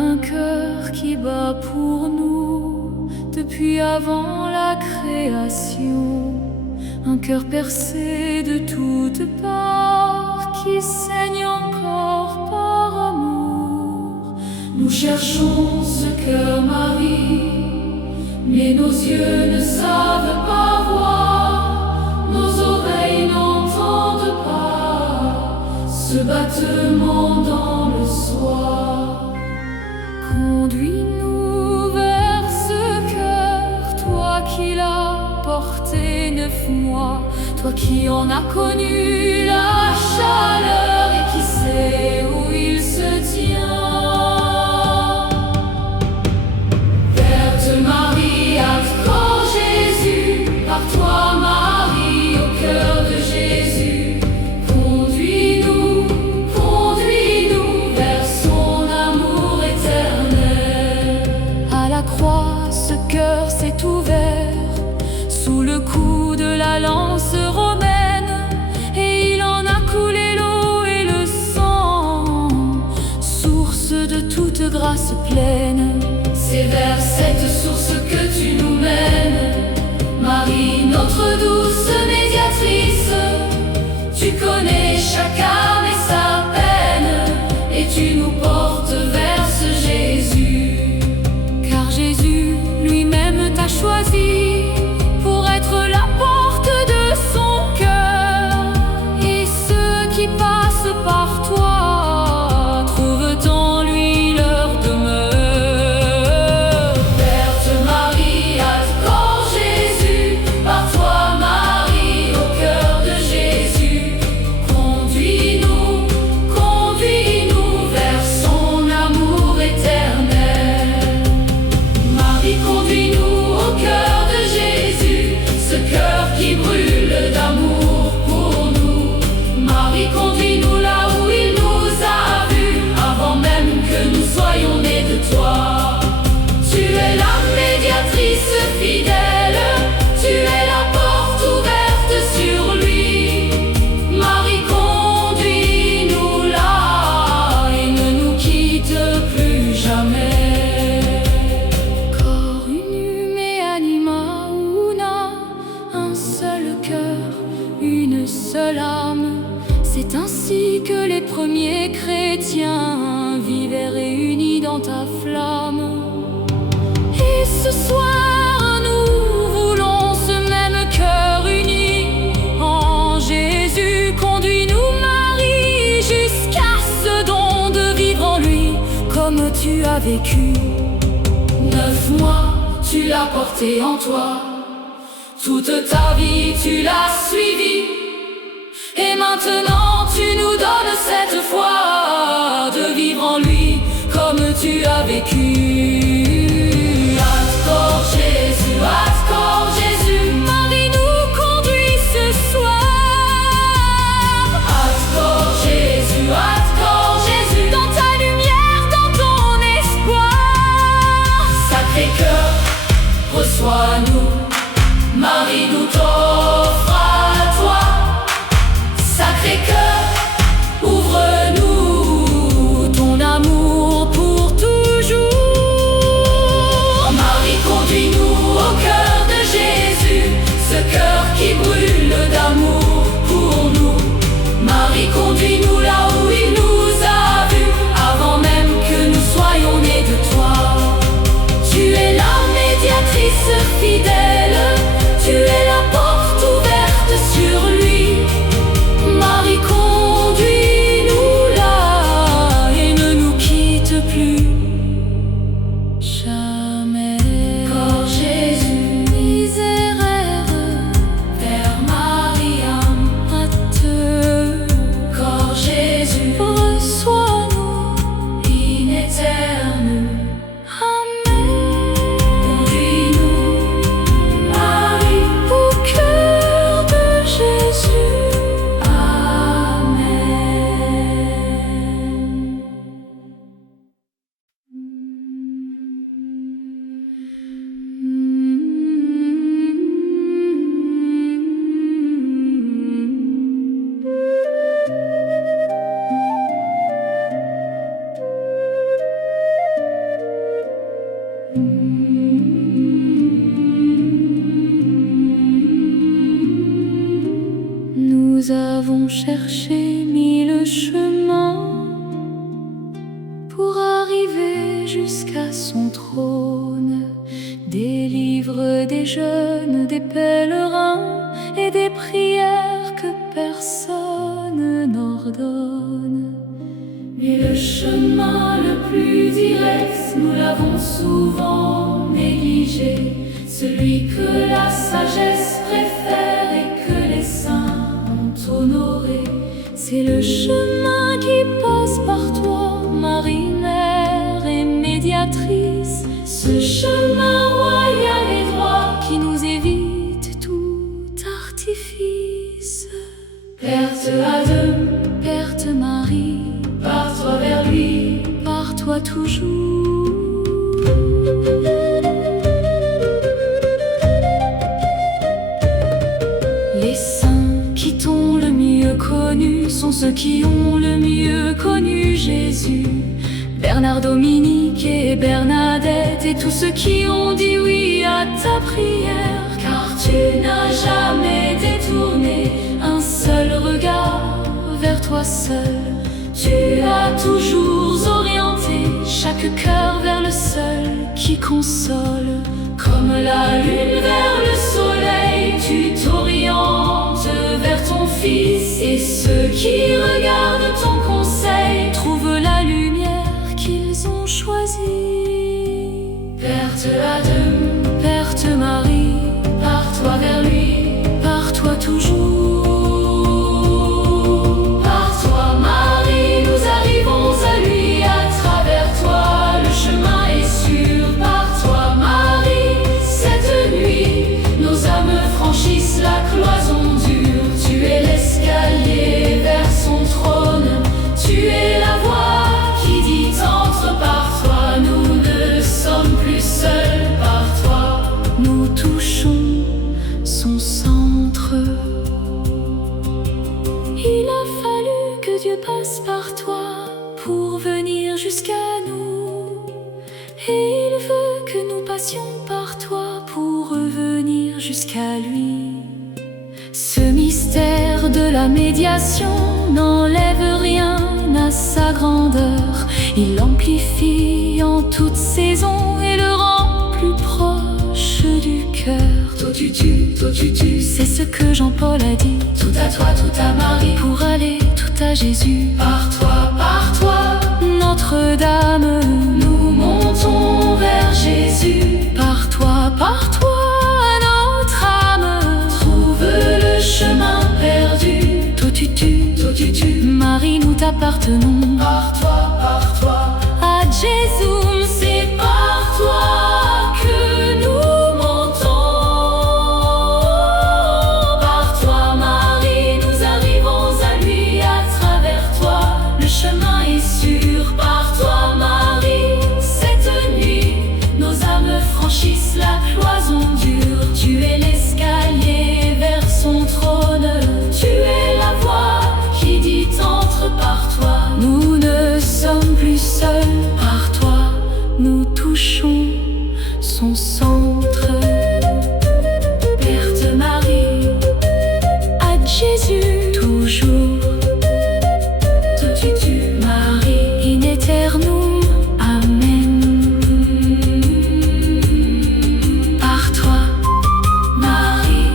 un cœur qui bat pour nous depuis avant la création, un cœur percé de toutes parts qui saigne encore par amour. Nous cherchons ce cœur, Marie, mais nos yeux ne savent pas voir, nos oreilles n'entendent pas ce battement dans le soir. Conduis-nous vers ce cœur, toi qui l'as porté 9 mois, toi qui en as connu la chaleur et qui sait où il se tient. Vierge Marie, hâte quand Jésus, par toi Marie, au cœur de Jésus, conduis-nous vers son amour éternel. À la croix, ce cœur s'est ouvert sous le coup de la lance romaine, et il en a coulé l'eau et le sang, source de toute grâce pleine. C'est vers cette source que tu nous mènes, Marie, notre douce médiatrice. Tu connais chaque âme et sa peine, et tu nous portes vers ce Jésus. Car Jésus lui-même t'a choisi pour être la porte de son cœur, et ceux qui passent par toi trouvent en lui leur demeure. Vierge Marie, hâte quand Jésus, par toi Marie, au cœur de Jésus, conduis-nous vers son amour éternel. Marie, conduis-nous au cœur de Jésus, ce cœur qui brûle d'amour pour nous. Marie, conduis-nous là où il nous a vus, avant même que nous soyons nés de toi. Tu es la médiatrice fidèle, tu es la porte ouverte sur lui. Marie, conduis-nous là et ne nous quitte plus jamais. Corps unum et anima una, un seul cœur, une seule âme. C'est ainsi que les premiers chrétiens vivaient réunis dans ta flamme. Et ce soir, nous voulons ce même cœur uni en Jésus. Conduis-nous, Marie, jusqu'à ce don de vivre en lui comme tu as vécu. 9 mois, tu l'as porté en toi, toute ta vie tu l'as suivi, et maintenant tu nous donnes cette foi de vivre en lui comme tu as vécu. Hâte quand Jésus, Marie nous conduit ce soir. Hâte quand Jésus, dans ta lumière, dans ton espoir. Sacré-Cœur, reçois-nous, Marie nous t'offre à toi. Sacré-Cœur, ouvre-nous ton amour pour toujours. Marie, conduis-nous au cœur de Jésus, ce cœur qui brûle d'amour pour nous. Marie, conduis-nous là où il nous a vus, avant même que nous soyons nés de toi. Tu es la médiatrice fidèle, tu es la porte cherché mille chemins pour arriver jusqu'à son trône, des livres des jeunes, des pèlerins et des prières que personne n'ordonne. Mais le chemin le plus direct, nous l'avons souvent négligé, celui que la sagesse préfère et que les saints ont honoré. C'est le chemin qui passe par toi, Marie, mère et médiatrice, ce chemin royal et droit qui nous évite tout artifice. Perte Adam, perte Marie, pars-toi vers lui, pars-toi toujours. Les saints qui t'ont le mieux connu sont ceux qui ont le mieux connu Jésus. Bernard, Dominique et Bernadette et tous ceux qui ont dit oui à ta prière, car tu n'as jamais détourné un seul regard vers toi seul. Tu as toujours orienté chaque cœur vers le seul qui console. Comme la lune vers le soleil, tu t'orientes vers ton Fils, et ceux qui regardent ton conseil trouvent la lumière qu'ils ont choisie. Perte Adam, perte Marie, pars-toi vers lui, pars-toi toujours. La cloison dure, tu es l'escalier vers son trône, tu es la voix qui dit entre par toi, nous ne sommes plus seuls par toi, nous touchons son centre. Il a fallu que Dieu passe par toi pour venir jusqu'à nous, et il veut que nous passions par toi pour revenir jusqu'à lui. Ce mystère de la médiation n'enlève rien à sa grandeur. Il l'amplifie en toute saison et le rend plus proche du cœur. Toi tu tues, c'est ce que Jean-Paul a dit. Tout à toi, tout à Marie, pour aller tout à Jésus. Par toi, Notre-Dame, nous montons vers Jésus. Par toi, notre âme trouve le chemin perdu. Toi tu tues, Marie, nous t'appartenons. Par toi, à Jésus, c'est par toi que nous montons. Par toi, Marie, nous arrivons à lui. À travers toi, le chemin est sûr. Par toi, Marie, cette nuit, nos âmes franchissent la cloison dure. Tu es l'escalier vers son trône, tu es la voix qui dit entre par toi. Nous ne sommes plus seuls par toi, nous touchons son centre. Perte Marie, à Jésus toujours. Toi tu tues, Marie, in aeternum, amen. Par toi, Marie,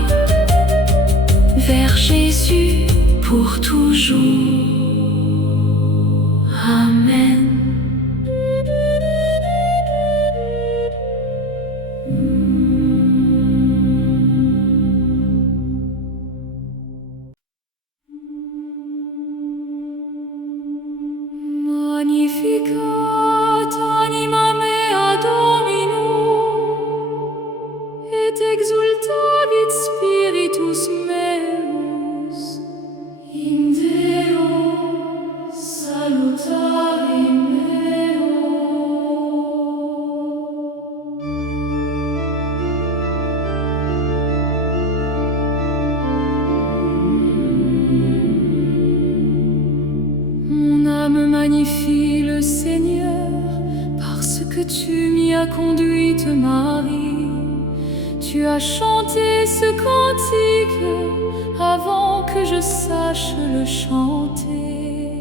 vers Jésus pour toujours. Amen. Magnificat anima mea Domino, et exultavit spiritus meus in Deo salutari meo. Mon âme magnifie le Seigneur, parce que tu m'y as conduite, Marie. Tu as chanté ce cantique avant que je sache le chanter.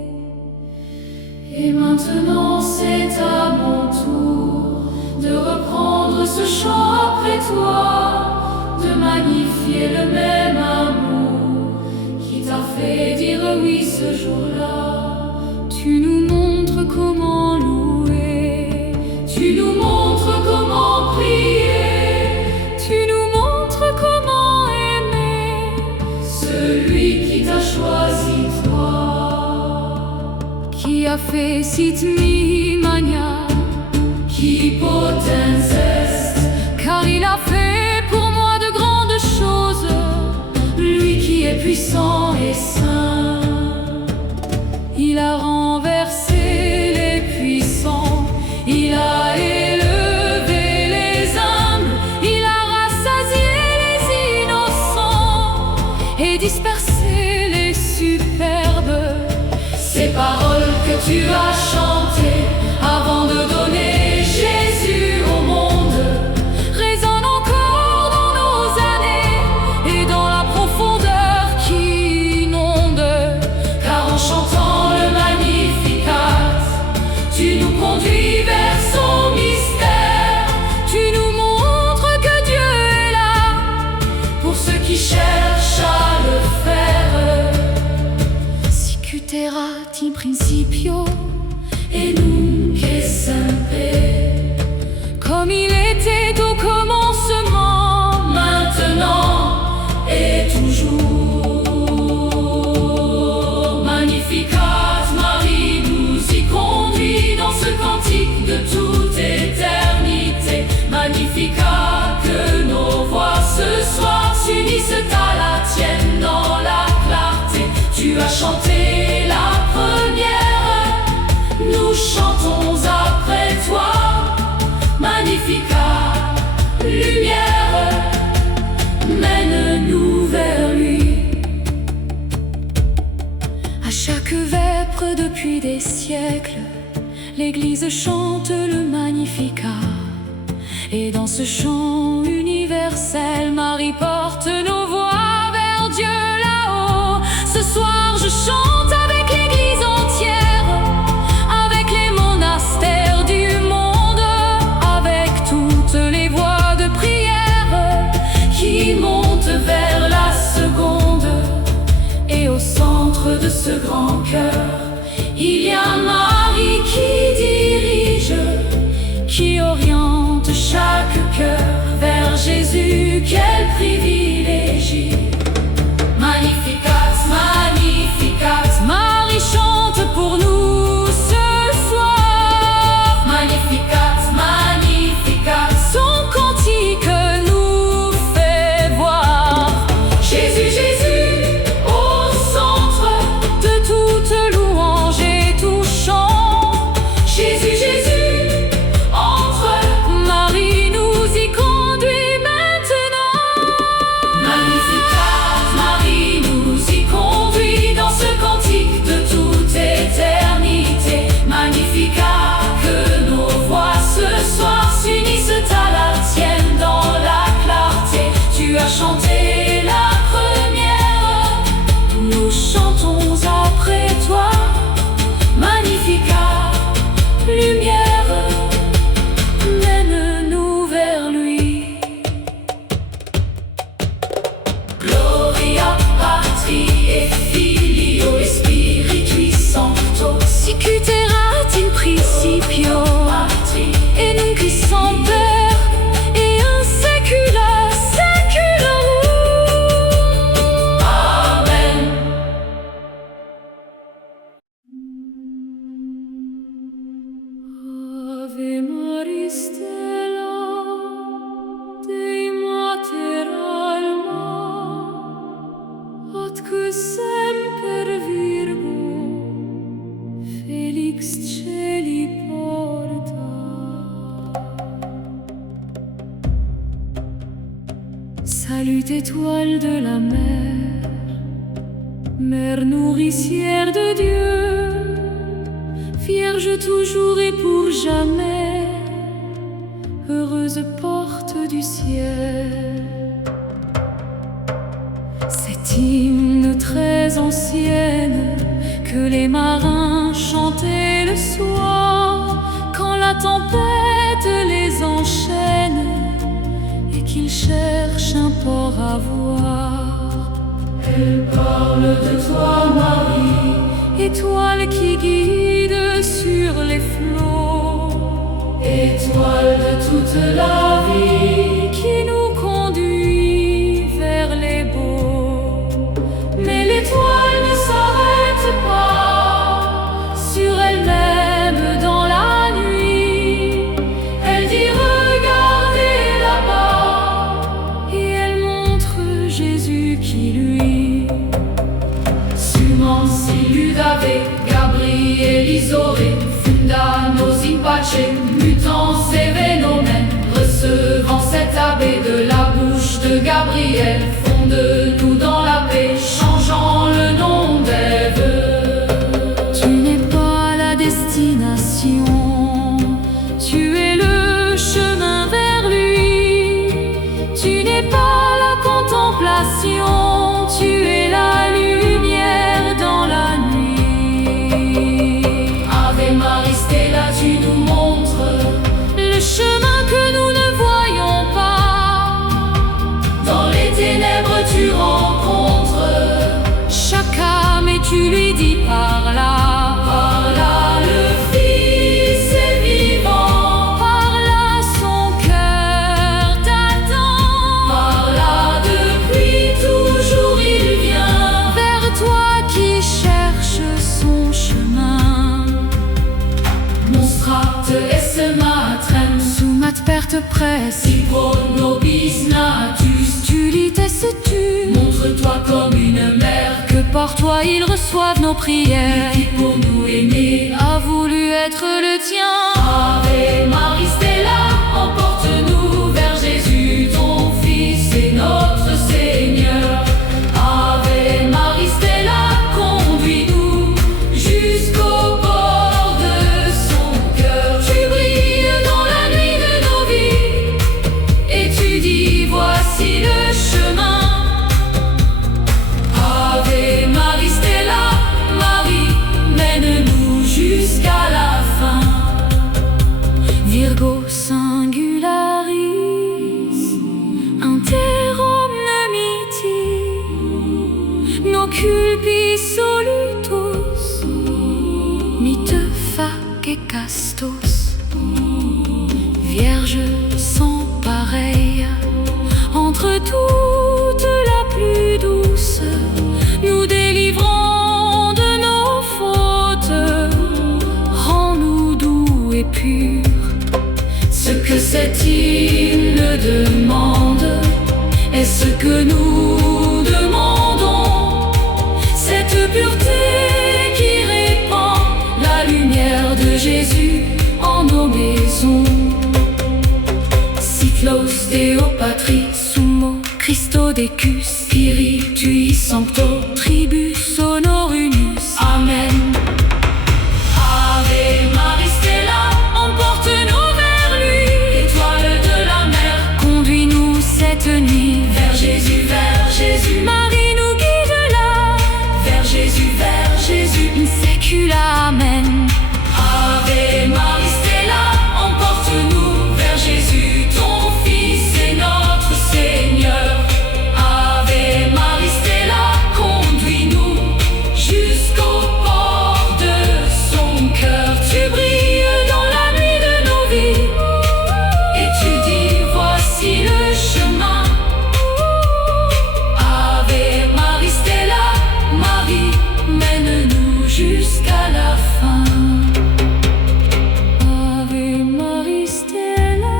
Et maintenant c'est à mon tour de reprendre ce chant après toi, de magnifier le même amour qui t'a fait dire oui ce jour-là. Tu nous montres comment louer, Tu nous montres comment prier, tu nous montres comment aimer celui qui t'a choisi toi, qui a fait sit mihi mania, qui potenzest, car il a fait pour moi de grandes choses, lui qui est puissant et saint. il a renversé les puissants, il a élevé les humbles, il a rassasié les innocents et dispersé les superbes. Ces paroles que tu as chantées avant de donner Jésus au monde Résonne encore dans nos années et dans la profondeur qui inonde. car en chantant le Magnificat, tu nous conduis vers son mystère. Tu nous montres que Dieu est là Pour ceux qui cherchent à le faire, Sicuterat in principio, et nunc et semper, comme il était au commencement, maintenant et toujours. Magnificat, Marie nous y conduit dans ce cantique de toute éternité. Magnificat, que nos voix ce soir s'unissent à la tienne dans la clarté. Tu as chanté la première, nous chantons après toi. Magnificat, lumière, mène-nous vers lui. à chaque vêpre depuis des siècles, l'Église chante le Magnificat. Et dans ce chant universel, Marie porte nos voix vers Dieu là-haut. Ce soir je chante avec l'Église entière, avec les monastères du monde, avec toutes les voix de prière Qui monte vers la seconde. Et au centre de ce grand cœur, il y a Marie qui dirige, qui oriente chaque cœur vers Jésus qu'elle privilégie. Magnificat, Magnificat, Marie chante pour nous ce soir. Magnificat, Magnificat, Son cantique nous fait voir Jésus, Jésus, au centre de toute louange et tout chant. Jésus, Jésus, entre. Marie nous y conduit maintenant. Magnificat, Marie nous y conduit dans ce cantique de toute éternité. Magnificat, que nos voix ce soir s'unissent à la tienne dans la clarté. Tu as chanté la première, nous chantons après toi. Magnificat, lumière, Mène-nous vers lui. Gloria Patri et Filio et Spiritui Sancto. Sicuterat in principio, Patri et nunc in semper, et in saecula saeculorum. Amen. Ave Maria Stella, Dei Mater Alma, atque semper Virgo, Felix Celi porta. Salute étoile de la mer, mère nourricière de Dieu, Vierge toujours et pour jamais, heureuse porte du ciel. Cette belles anciennes que les marins chantaient le soir, quand la tempête les enchaîne et qu'ils cherchent un port à voir. Elle parle de toi, Marie, étoile qui guide sur les flots, étoile de toute la vie, qui nous conduit vers les beaux. Mais l'étoile ne s'arrête pas sur elle-même dans la nuit. Elle dit regardez là-bas, et elle montre Jésus qui lui Summans illudave, Gabriel Isoré, fundanos in pace, mutans et vénomènes, recevant cet abbé de la bouche de Gabriel, font de nous dans la paix, changeant le nom d'Ève. Tu n'es pas la destination, tu es le chemin vers lui. Tu n'es pas la contemplation, tu es la lumière dans la nuit. Ave Maria Stella, tu nous montres le chemin que nous ne voyons pas. dans les ténèbres, tu rencontres Chaque âme et tu lui dis par là, par là le Fils est vivant, par là son cœur t'attend. par là depuis toujours il vient. Vers toi qui cherche son chemin. Monstrat esse matrem, Sumat per te presse, si pro nobis natus. tu tu Montre-toi comme une mère que par toi ils reçoivent nos prières. qui pour nous aimer. A voulu être le tien. Ave Maria Stella, emporte-nous vers Jésus, ton Fils et notre Seigneur. Ave Maria Stella, conduis-nous jusqu'au bord de son cœur. Tu brilles dans la nuit de nos vies et tu dis voici le chemin. Ave Maria Stella, Marie, mène-nous jusqu'à la fin. Virgo singularis, inter omne miti, no culpi solutos, mite fac et castos. Vierge sans pareille, entre toutes la plus douce, nous délivrons de nos fautes, rends-nous doux et purs. Ce que cet hymne demande est ce que nous demandons. Cette pureté qui répand la lumière de Jésus en nos maisons. Cyclos Deo Patri, Sumo Christo Decus, Spiritui Sancto, Tribus Honorinus. Amen. Ave Maria Stella, emporte-nous vers lui, étoile de la mer, Conduis-nous cette nuit vers Jésus, vers Jésus. Marie nous guide là, Vers Jésus, vers Jésus. in secula amen. Ave Maria Stella, emporte-nous vers Jésus, ton Fils et notre Seigneur. Ave Maria Stella, conduis-nous jusqu'au port de son cœur. Tu brilles dans la nuit de nos vies et tu dis voici le chemin. Ave Maria Stella, Marie, mène-nous jusqu'à la fin. Ave Maria Stella,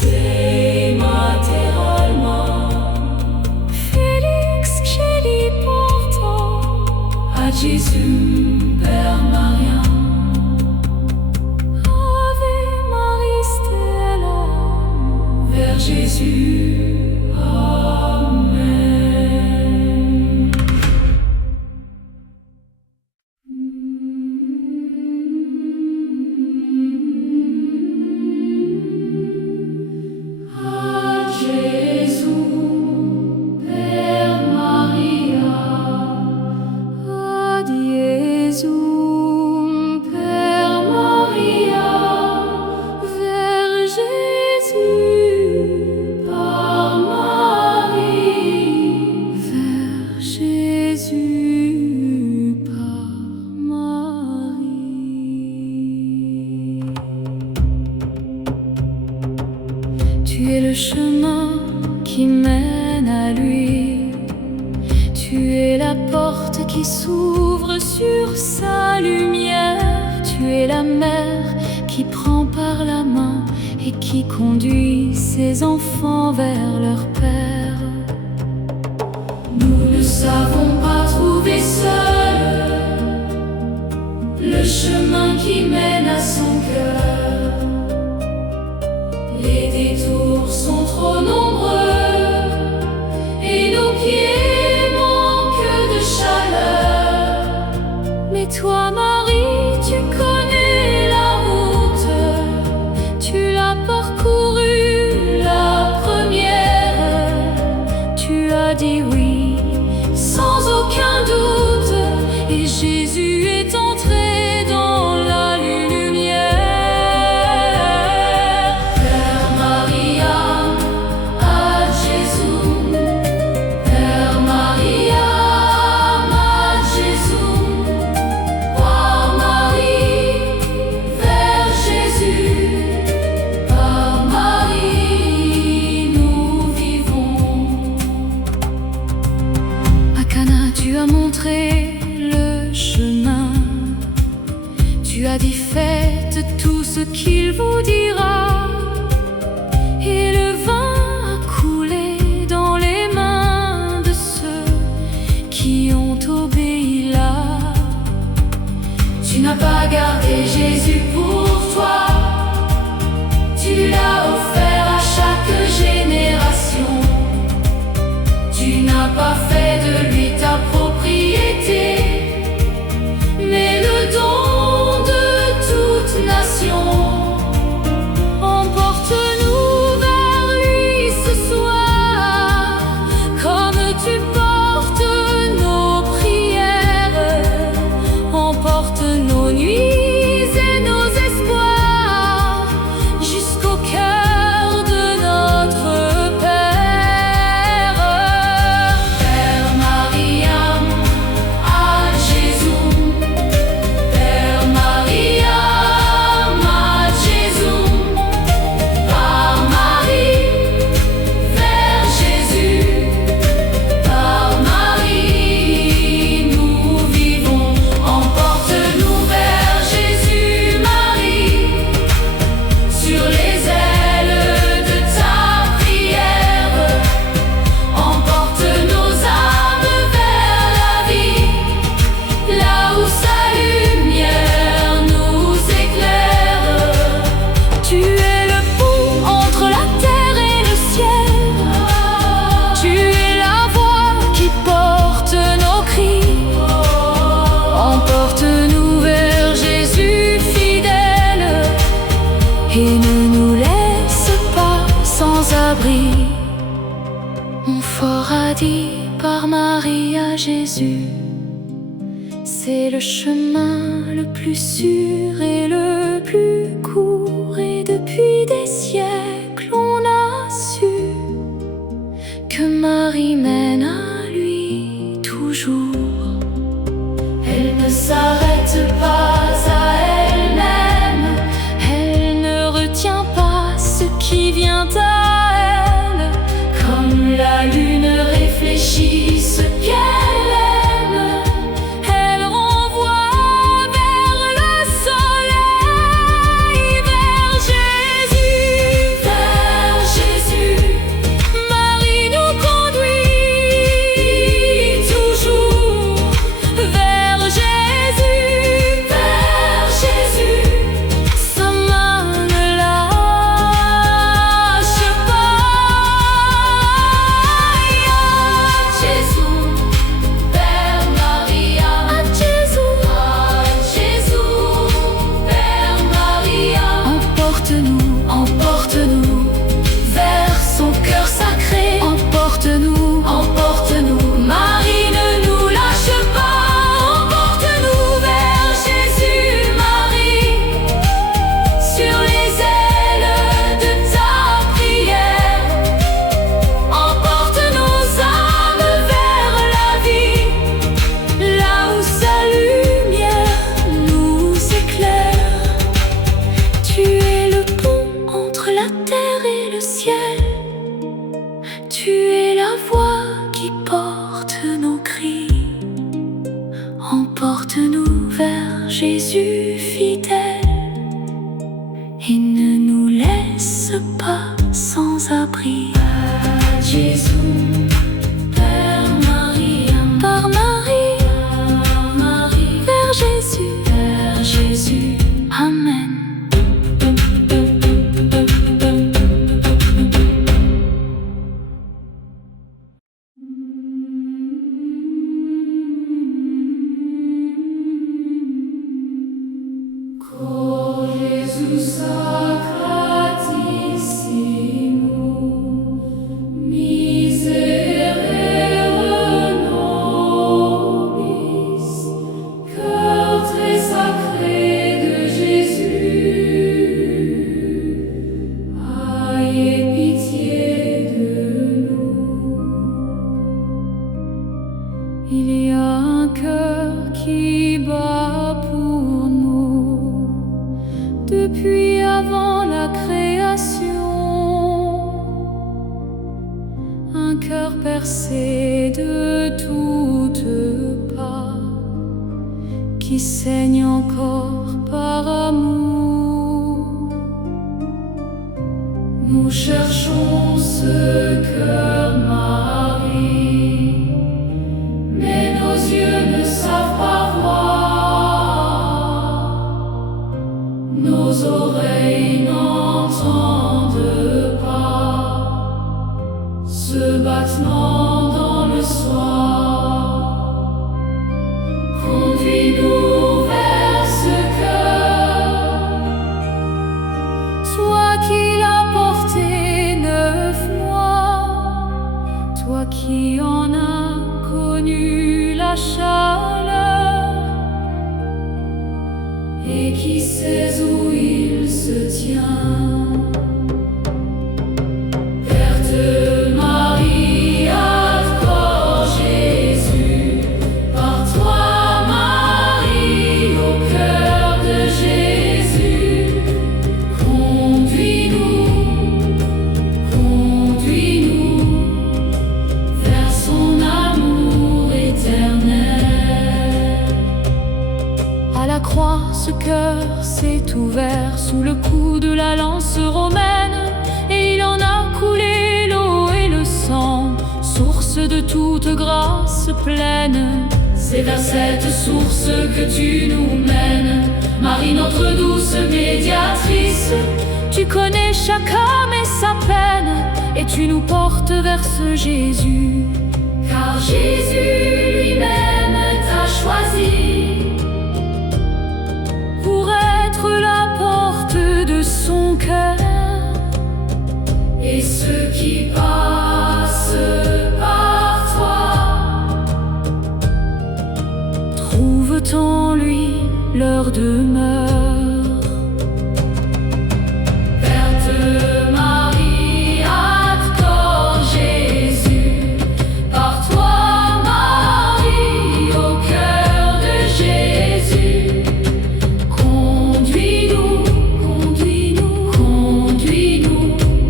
Dei mater alma, Félix Celi portant, à Jésus, Père Marien. Ave Maria Stella, Vers Jésus, Amen. À Jésus, Père Maria. le chemin qui mène à lui. Tu es la porte qui s'ouvre sur sa lumière. Tu es la mère qui prend par la main et qui conduit ses enfants vers leur Père. Nous ne savons pas trouver seuls le chemin qui mène à son cœur. Les détours sont trop nombreux et nos pieds manquent de chaleur. Mais toi, Marie, tu connais la route. Tu l'as parcourue la première. Tu as dit oui sans aucun doute, et Jésus est entré dans la lumière. Père Maria, ad Jesum. Père Maria, ad Jesum. Par Marie, vers Jésus. Par Marie, nous vivons. À Cana, tu as montré le chemin. Tu as dit faites tout ce qu'il vous dira. Et le vin a coulé dans les mains de ceux qui ont obéi là. Tu n'as pas gardé Jésus pour toi. Tu l'as offert à chaque génération. Tu n'as pas fait de lui ta propriété, mais le don de toute nation. Emporte-nous vers lui ce soir, comme tu portes nos prières. Emporte nos nuits et nos espoirs jusqu'au cœur de notre Père. Père Maria, ad Jesum. Père Maria, ad Jesum. Par Marie, vers Jésus. Par Marie, nous vivons. Emporte-nous vers Jésus, Marie, sur les ailes de ta prière. Emporte nos âmes vers la vie, là où sa lumière nous éclaire. Tu es le pont entre la terre et le ciel. Tu es la voix qui porte nos cris. Emporte-nous vers Jésus fidèle et ne nous laisse pas sans abri. Mon fort a dit par Marie à Jésus, c'est le chemin le plus sûr et le plus court. Et depuis des siècles, on a su que Marie mène à lui toujours. Elle ne s'arrête pas à elle-même. Elle ne retient pas ce qui vient à elle. Comme la lune réfléchit ce qu'elle aime, Elle renvoie vers le soleil, vers Jésus. vers Jésus. Marie nous conduit toujours vers Jésus. Vers Jésus. Sa main ne lâche pas. Jésus. Père Maria. À Jésus, Ad Jesum. Père Maria. emporte-nous, Emporte-nous vers son cœur sacré. emporte-nous. Emporte-nous, Marie, ne nous lâche pas. Emporte-nous vers Jésus, Marie, sur les ailes de ta prière. Emporte nos âmes vers la vie, Là où sa lumière nous éclaire. Tu es le pont et ne nous laisse pas sans abri. À Jésus, Père Marie, Par Marie, vers Jésus, Amen. Cor Jesu sacratissimum, miserere nobis, cœur très sacré de Jésus, ayez pitié de nous. Il y a un cœur qui bat pour nous depuis avant la création, un cœur percé de toutes parts qui saigne encore par amour. Nous cherchons ce cœur, Marie, mais nos yeux ne savent pas voir, nos oreilles n'entendent pas ce battement dans le soir. Conduis-nous vers ce cœur, Toi qui l'as porté 9 mois, toi qui en as connu la chaleur et qui sais où il se tient. Verte Marie, accorde Jésus, par toi Marie, au cœur de Jésus. Conduis-nous vers son amour éternel. À la croix, ce cœur s'est ouvert sous le coup de la lance romaine, et il en a coulé l'eau et le sang, source de toute grâce pleine. C'est vers cette source que tu nous mènes, Marie, notre douce médiatrice. Tu connais chaque âme et sa peine, et tu nous portes vers ce Jésus. Car Jésus lui-même t'a choisi Pour être la porte de son cœur, et ceux qui passent par toi trouvent en lui leur demeure. Verte Marie, accorde Jésus, par toi Marie, au cœur de Jésus.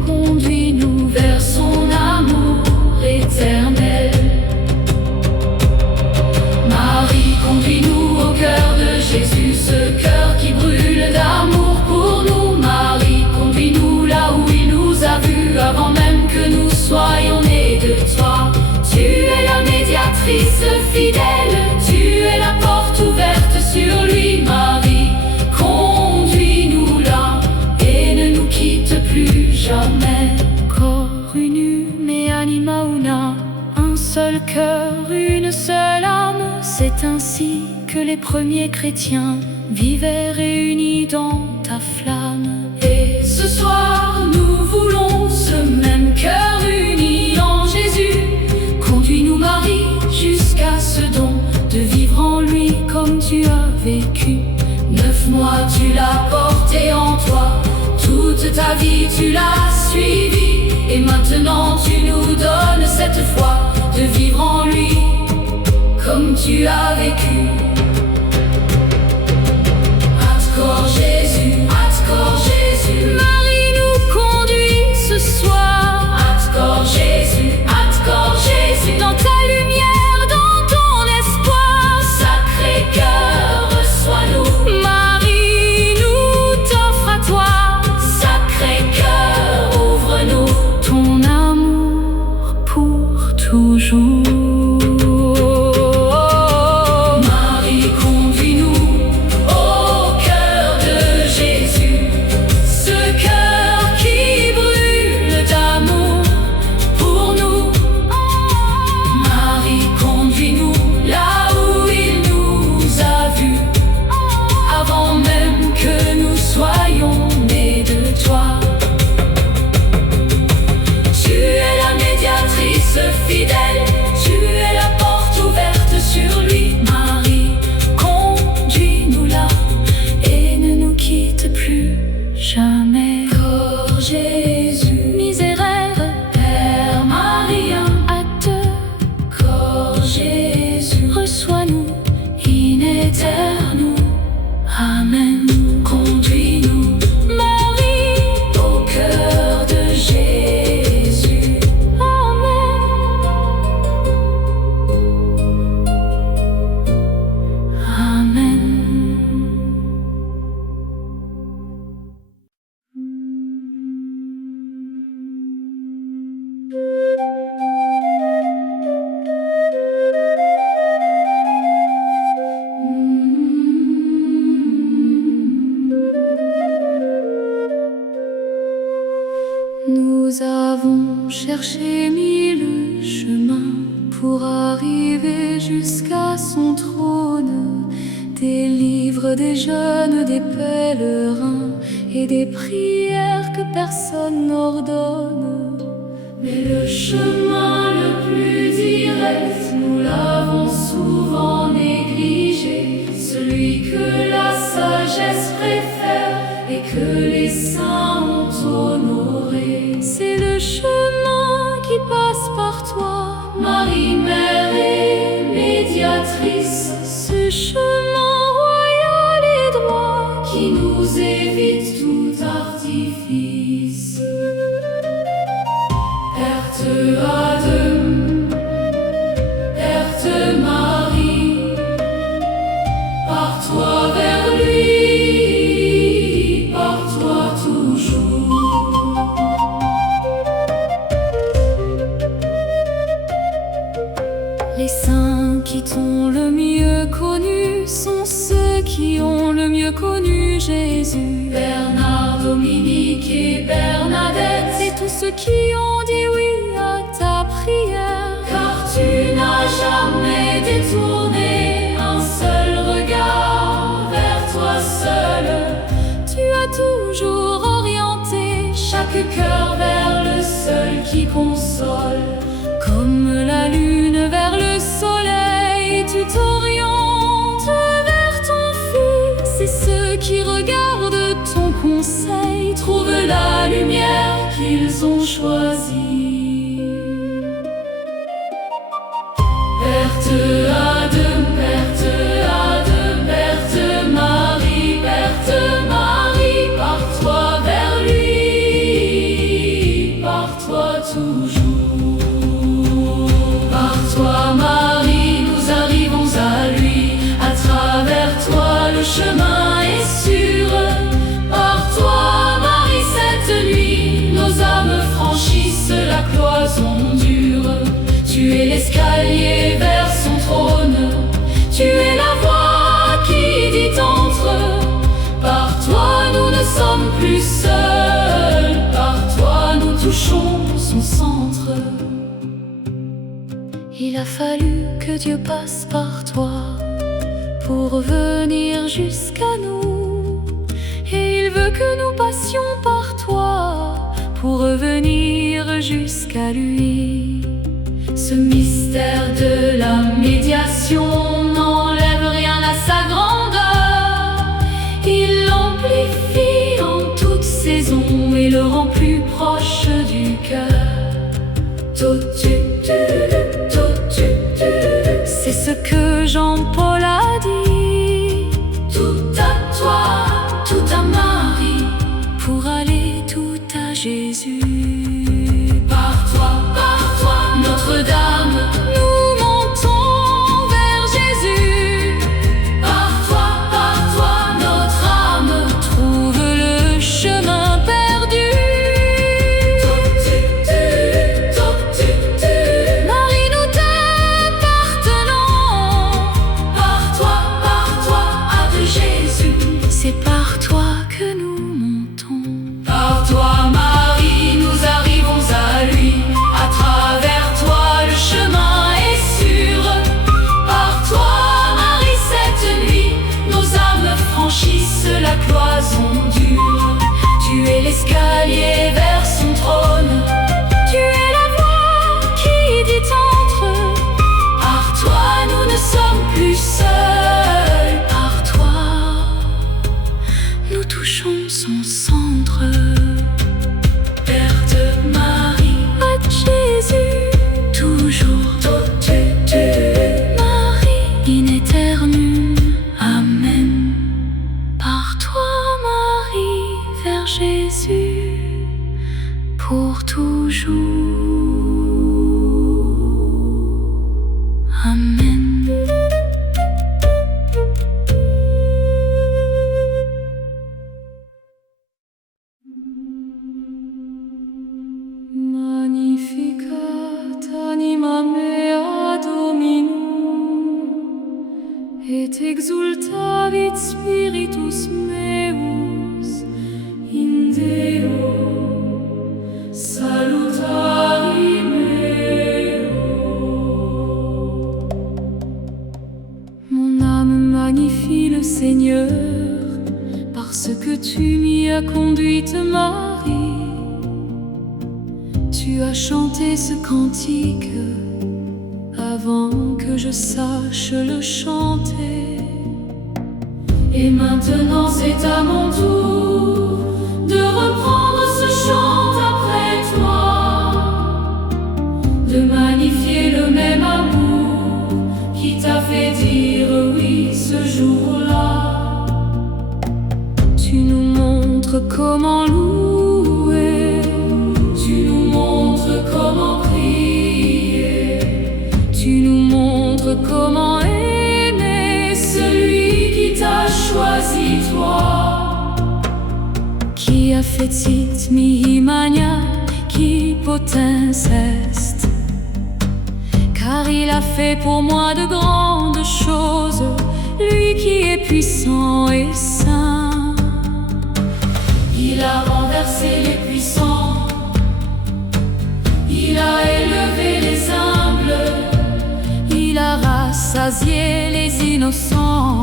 Conduis-nous vers son amour éternel. Marie, conduis-nous au cœur de Jésus, ce cœur qui brûle d'amour pour nous. Marie, conduis-nous là où il nous a vus avant même que nous soyons nés de toi. Tu es la médiatrice fidèle, tu es la porte ouverte sur lui. Marie, conduis-nous là et ne nous quitte plus jamais. Corps unum et anima una, un seul cœur, une seule âme. C'est ainsi que les premiers chrétiens vivaient réunis dans ta flamme. Et ce soir, nous voulons ce même cœur uni en Jésus. Conduis-nous, Marie, jusqu'à ce don de vivre en lui comme tu as vécu. 9 mois, tu l'as porté en toi. Toute ta vie, tu l'as suivi. Et maintenant, tu nous donnes cette foi de vivre en lui comme tu as vécu. Accorde Jésus, Marie nous conduit ce soir. accorde Jésus, Dans ta lumière, dans ton espoir, Sacré-Cœur, reçois-nous. Marie nous t'offre à toi Nous avons cherché mille chemins pour arriver jusqu'à son trône, des livres, des jeûnes, des pèlerins et des prières que personne n'ordonne. Mais le chemin le plus direct, nous l'avons souvent négligé, celui que la sagesse préfère et que les saints ont honoré. C'est le chemin qui passe par toi, Marie, mère et médiatrice. Ce chemin royal et droit qui nous évite tout artifice. Perte Adam, Perte Marie, pars-toi vers lui, pars-toi toujours. Les saints qui t'ont le mieux connu sont ceux qui ont le mieux connu Jésus. Bernard, Dominique et Bernadette, et tous ceux qui ont dit oui à ta prière. Car tu n'as jamais détourné un seul regard vers toi seul. Tu as toujours orienté chaque cœur vers le seul qui console. Comme la lune vers le soleil, tu t'orientes vers ton Fils. Et ceux qui regardent ton conseil trouvent la lumière qu'ils ont choisie. Perte Adam, Perte Adam, Perte Marie, Perte Marie, pars-toi vers lui, pars-toi toujours. Pars-toi Marie, nous arrivons à lui, à travers toi le chemin est sûr. Par-toi Marie cette nuit, nos âmes franchissent la cloison dure. Tu es l'escalier vers son trône, tu es la voix qui dit entre. Par toi nous ne sommes plus seuls, par toi nous touchons son centre. Il a fallu que Dieu passe par toi pour venir jusqu'à nous, et il veut que nous passions par toi pour revenir jusqu'à lui. Ce mystère de la médiation n'enlève rien à sa grandeur. Il l'amplifie en toute saison et le rend plus proche du cœur. C'est ce que Jean-Paul a dit. Tout à toi, tout à Marie, pour aller tout à Jésus. Par toi, Notre-Dame, nous montons vers Jésus. Par toi, notre âme trouve le chemin perdu. Marie, nous t'appartenons. Par toi, à de Jésus, c'est par toi que nous montons. Par toi, Marie, nous arrivons à lui. À travers toi, le chemin est sûr. Par toi, Marie, cette nuit, nos âmes franchissent la cloison dure. Tu es l'escalier vers son trône. Tu es la voix qui dit entre. Par toi, nous ne sommes plus seuls. Par toi, nous touchons son centre. Père de Marie, à Jésus, toujours. Marie, in aeternum, Amen. Par toi, Marie, vers Jésus, pour toujours. Amen. Magnificat anima mea Dominum, et exultavit spiritus meus in Deo. tu as chanté ce cantique avant que je sache le chanter. Et maintenant c'est à mon tour de reprendre ce chant après toi, de magnifier le même amour qui t'a fait dire oui ce jour-là. Tu nous montres comment louer, Tu nous montres comment prier, tu nous montres comment aimer celui qui t'a choisi toi. qui a fecit mihi magna qui potens est. Car il a fait pour moi de grandes choses, lui qui est puissant et saint. Il a renversé les puissants, il a élevé les humbles, Il a rassasié les innocents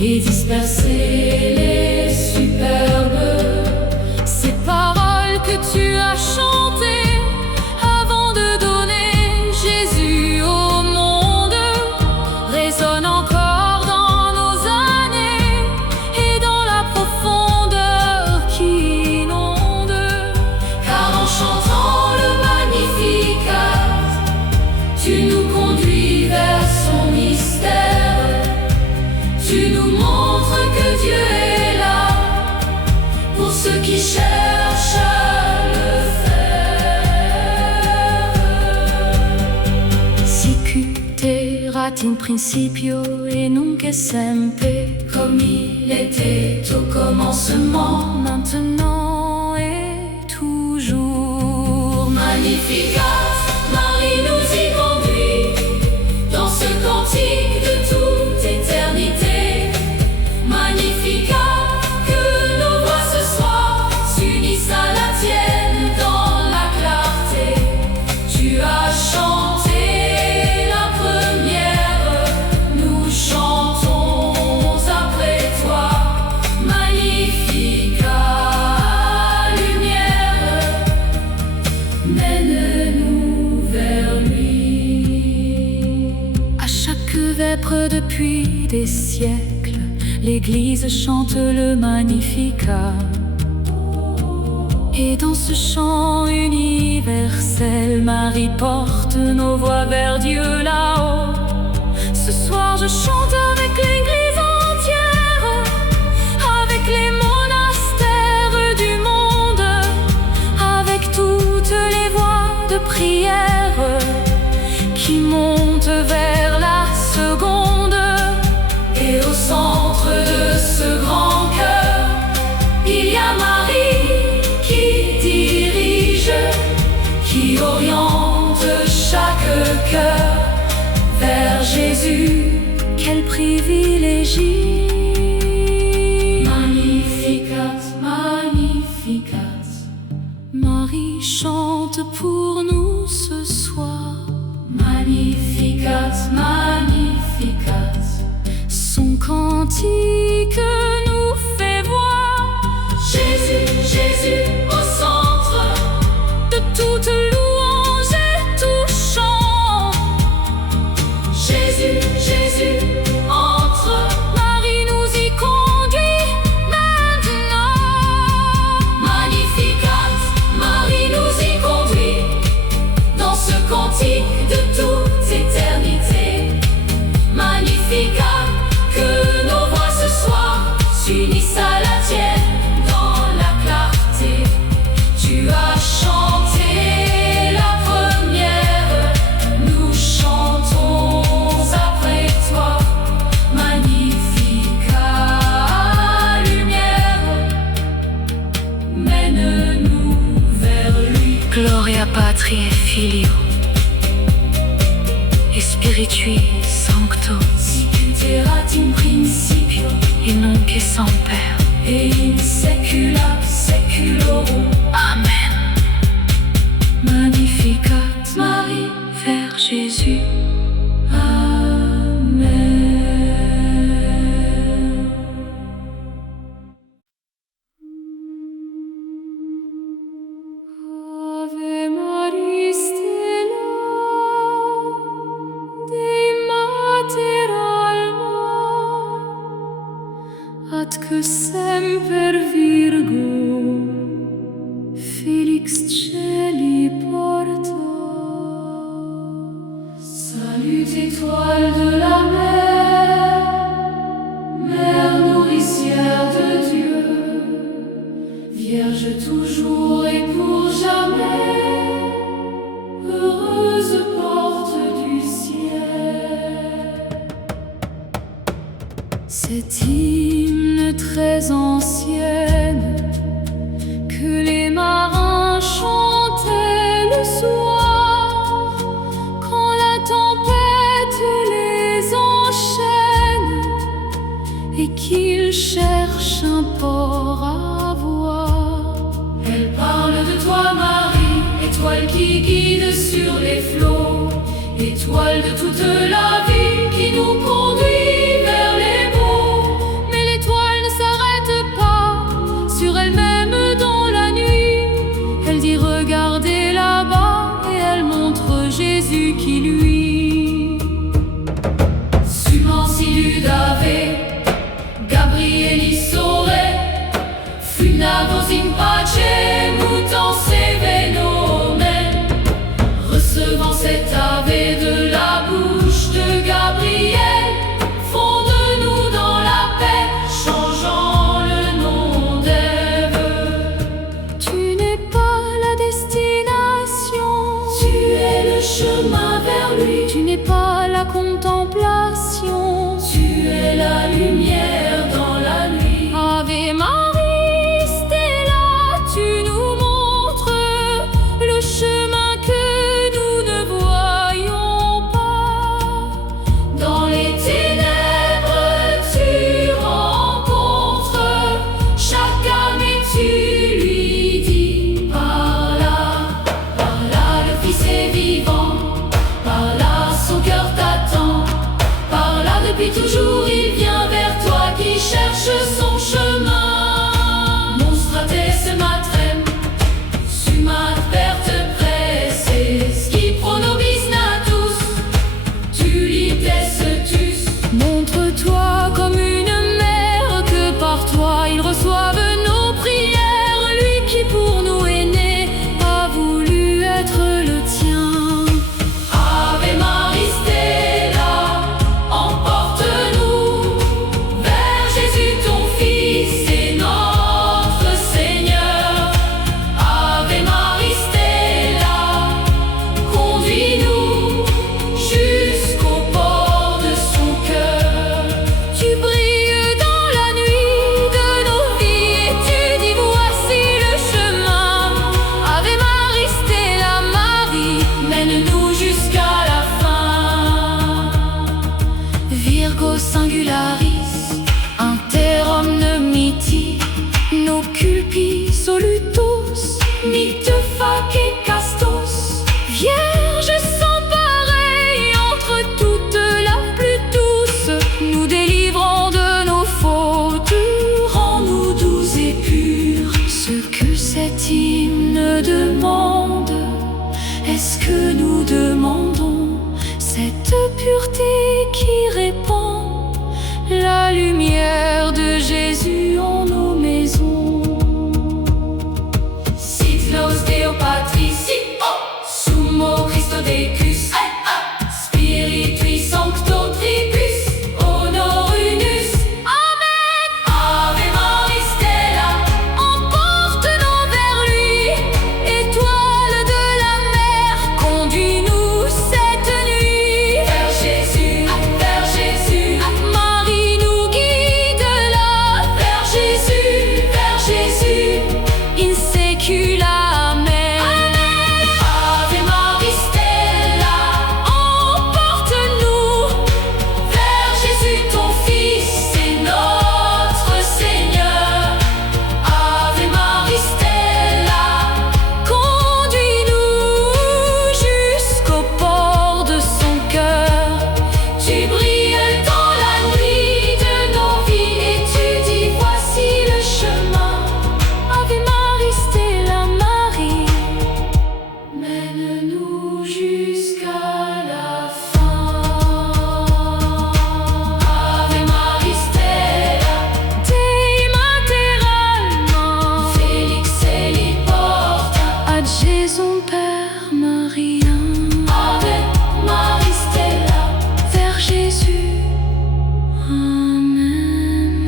et dispersé les superbes. Ces paroles que tu as chantées avant de donner Jésus au monde résonnent encore dans nos années et dans la profondeur qui inonde. Car en chantant le Magnificat, tu nous conduis vers son mystère. Tu nous montres que Dieu est là pour ceux qui cherchent à le faire. Sicut erat in principio et nunc et semper, Comme il était au commencement, maintenant et toujours. Magnificat, Marie nous y conduit dans ce cantique de toute éternité. Magnificat, que nos voix ce soir s'unissent à la tienne dans la clarté. Tu as chanté la première, nous chantons après toi. Magnificat, lumière, mène-nous vers lui. À chaque vêpre depuis des siècles, l'Église chante le Magnificat. Et dans ce chant universel, Marie porte nos voix vers Dieu là-haut. Ce soir je chante avec l'Église entière, avec les monastères du monde, avec toutes les voix de prière qui montent vers la seconde. Et au centre de ce grand cœur, il y a Marie qui dirige, qui oriente chaque cœur vers Jésus. Quel privilégie! Magnificat, Magnificat, Marie chante pour nous ce soir. Magnificat, Magnificat. Son cantique nous fait voir Jésus, Jésus au centre de toute louange et tout chant. Jésus, Jésus entre. Marie nous y conduit maintenant. Magnificat, Marie nous y conduit dans ce cantique de toute éternité. Magnificat, que nos voix ce soir s'unissent à la tienne dans la clarté. Tu as chanté la première, nous chantons après toi. Magnificat, lumière, mène-nous vers lui. Gloria Patri et Filio et Spiritui Sancto, Sicut erat in principio, et nunc et semper. et in saecula saeculorum. Amen. Magnificat Marie vers Jésus. Ave Maria. qui guide sur les flots, étoile de toute la vie qui nous conduit vers les beaux. Mais l'étoile ne s'arrête pas sur elle-même dans la nuit. Elle dit regardez là-bas et elle montre Jésus qui lui. Summans illud ave, Gabrieli sore, funavos in pace, mutant se venomen. Recevant cet ave de la bouche de Gabriel, fonde-nous dans la paix, changeant le nom d'Ève. Tu n'es pas la destination, Tu es le chemin vers lui, tu n'es pas la contemplation, tu es la lumière dans la nuit. Ave Marie, Stella, tu nous montres le chemin que nous ne voyons pas. Dans les ténèbres, tu rencontres chaque âme et tu lui dis par là, le Fils est vivant, par là, son cœur t'attend, par là, depuis toujours, il vient vers toi qui cherche son chemin. Monstrates matrem, sumat verte preces, qui pro nobis natus, tu lites tus. Montre-toi comme une mère, que par toi il reçoive nos prières. Lui qui pour nous est né, a voulu être le tien. Ave Marie Stella, emporte-nous vers Jésus ton Fils et notre Seigneur. Ave Marie Stella, conduis-nous jusqu'au port de son cœur. Tu brilles dans la nuit de nos vies et tu dis voici le chemin. Ave Marie Stella Marie, Mène-nous jusqu'à la fin. Virgo singularis, inter omniti, no culpi solutos, nite fac et castos. Vierge sans pareil, entre toutes la plus douce, nous délivrons de nos fautes, rends-nous doux et purs. Ce que cet hymne demande, est-ce que nous demandons cette pureté qui répand la lumière de Jésus en nos maisons? Sit nos Deo Patrici, Sumo Christo Decus, Spiritui Sancto Tribus, Honorinus. Amen. Ave Marie Stella, Emporte-nous vers lui, étoile de la mer, conduis-nous cette nuit. vers Jésus, vers Jésus, Marie nous guide là, vers Jésus, vers Jésus. in secula amen. Ave Marie Stella, Emporte-nous vers Jésus ton Fils et notre Seigneur. Ave Marie Stella, conduis-nous jusqu'au port de son cœur. tu brilles dans la nuit de nos vies et tu dis voici le chemin. Ave Marie Stella Marie, Mène-nous jusqu'à la fin. Ave Marie Stella, Dei materalement, Félix Eli porta. ad Jésus Père Maria, Ave Marie Stella, vers Jésus. Amen.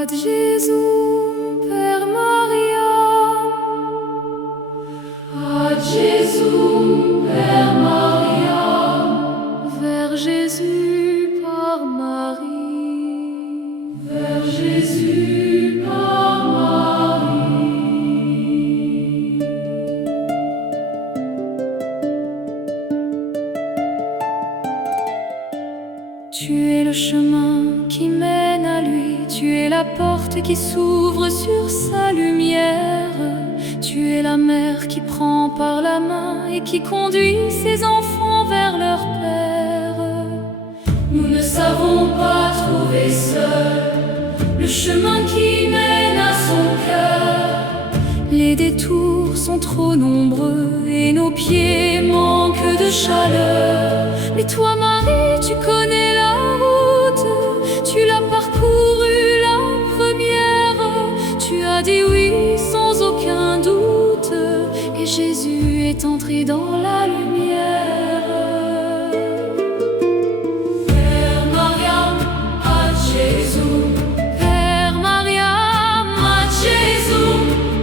Ad Jésus Père Maria, à Jésus, Père Maria, vers Jésus par Marie. vers Jésus par Marie. Tu es le chemin qui mène à lui, tu es la porte qui s'ouvre sur sa lumière. Tu es la mère qui prend par la main et qui conduit ses enfants vers leur Père. Nous ne savons pas trouver seuls le chemin qui mène à son cœur. Les détours sont trop nombreux et nos pieds manquent de chaleur. Mais toi, Marie, tu connais la route, tu l'as parcourue la première. Tu as dit oui sans aucun doute, et Jésus est entré dans la lumière. Père Mariam, ad Jésus. Père Mariam, ad Jésus,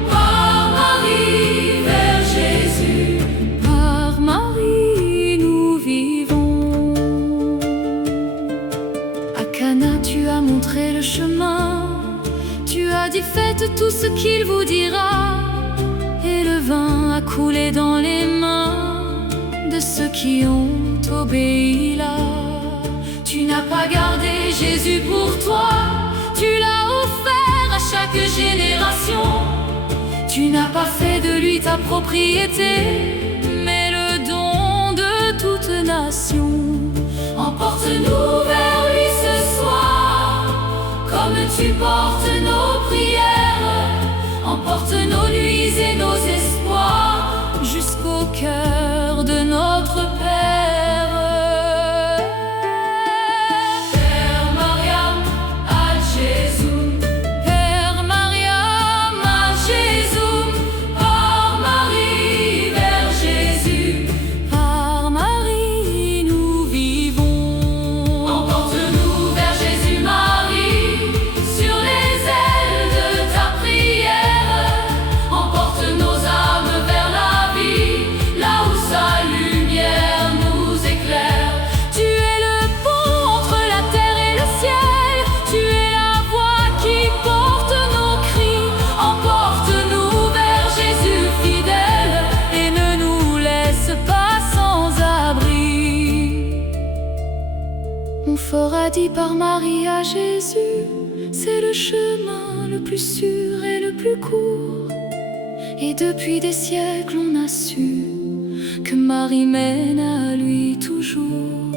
par Marie vers Jésus. Par Marie nous vivons. À Cana tu as montré le chemin, tu as dit faites tout ce qu'il vous dira, et le vin a coulé dans les mains de ceux qui ont obéi là. Tu n'as pas gardé Jésus pour toi, tu l'as offert à chaque génération. Tu n'as pas fait de lui ta propriété, mais le don de toute nation. Emporte-nous vers lui ce soir, comme tu portes nos prières. Emporte nos nuits et nos espoirs jusqu'au cœur de notre Père. Père Mariam, ad Jésus. Père Mariam, ad Jésus. Par Marie vers Jésus. Par Marie nous vivons. Emporte-nous vers Jésus, Marie, sur les ailes de ta prière. Emporte nos âmes vers la vie, là où sa lumière nous éclaire. Tu es le pont entre la terre et le ciel, tu es la voix qui porte nos cris. Emporte-nous vers Jésus fidèle, et ne nous laisse pas sans abri. Montfort a dit par Marie à Jésus, c'est le chemin le plus sûr et le plus court. Et depuis des siècles on a su que Marie mène à lui toujours.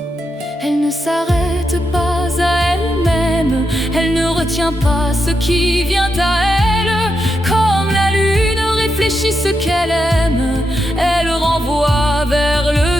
Elle ne s'arrête pas à elle-même, elle ne retient pas ce qui vient à elle. Comme la lune réfléchit ce qu'elle aime, elle renvoie vers le